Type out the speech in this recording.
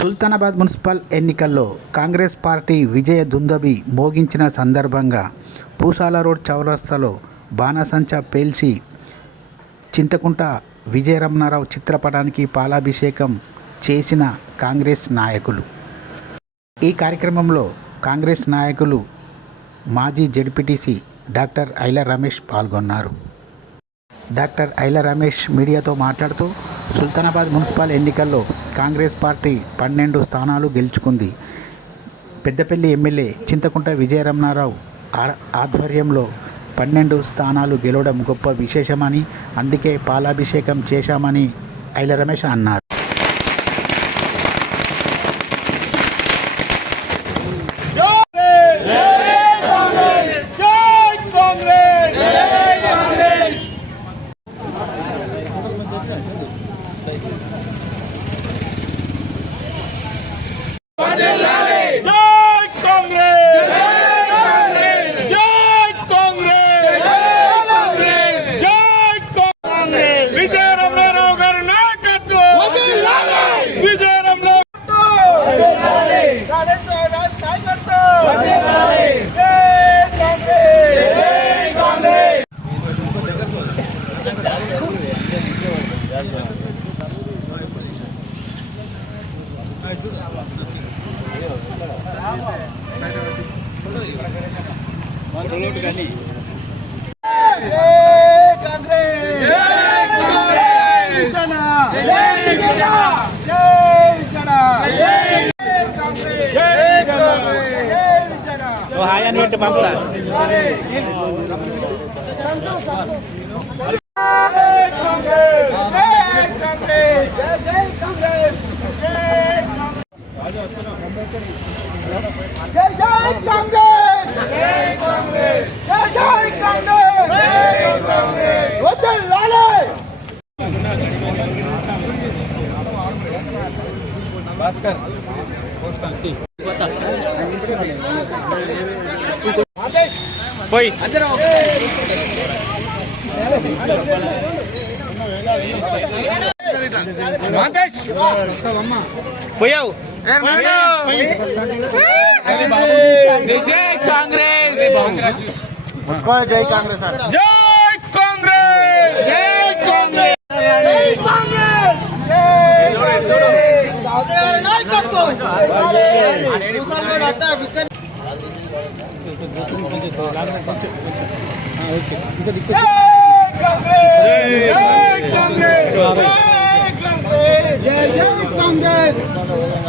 Sultanabad municipal ఎన్నికల్లో Congress party విజయ దుందుభి మోగించిన సందర్భంగా Pusala road చౌరస్తాలో బాణసంచా పేల్చి చింతకుంట విజయరమణారావు చిత్రపటానికి పాలాభిషేకం చేసిన కాంగ్రెస్ నాయకులు. ఈ కార్యక్రమంలో కాంగ్రెస్ నాయకులు మాజీ జెడ్పీటీసీ డాక్టర్ ఐల రమేష్ పాల్గొన్నారు. డాక్టర్ ఐల రమేష్ మీడియాతో మాట్లాడుతూ సుల్తానాబాద్ మున్సిపల్ ఎన్నికల్లో కాంగ్రెస్ పార్టీ 12 స్థానాలు గెలుచుకుంది. పెద్దపల్లి ఎమ్మెల్యే చింతకుంట విజయరమణారావు ఆధ్వర్యంలో 12 స్థానాలు గెలవడం గొప్ప విశేషమని, అందుకే పాలాభిషేకం చేశామని ఐల రమేష్ అన్నారు. పోయావు జై కాంగ్రెస్, జై కాంగ్రెస్, జై కాంగ్రెస్, జై కాంగ్రెస్, జై కాంగ్రెస్, జై కాంగ్రెస్.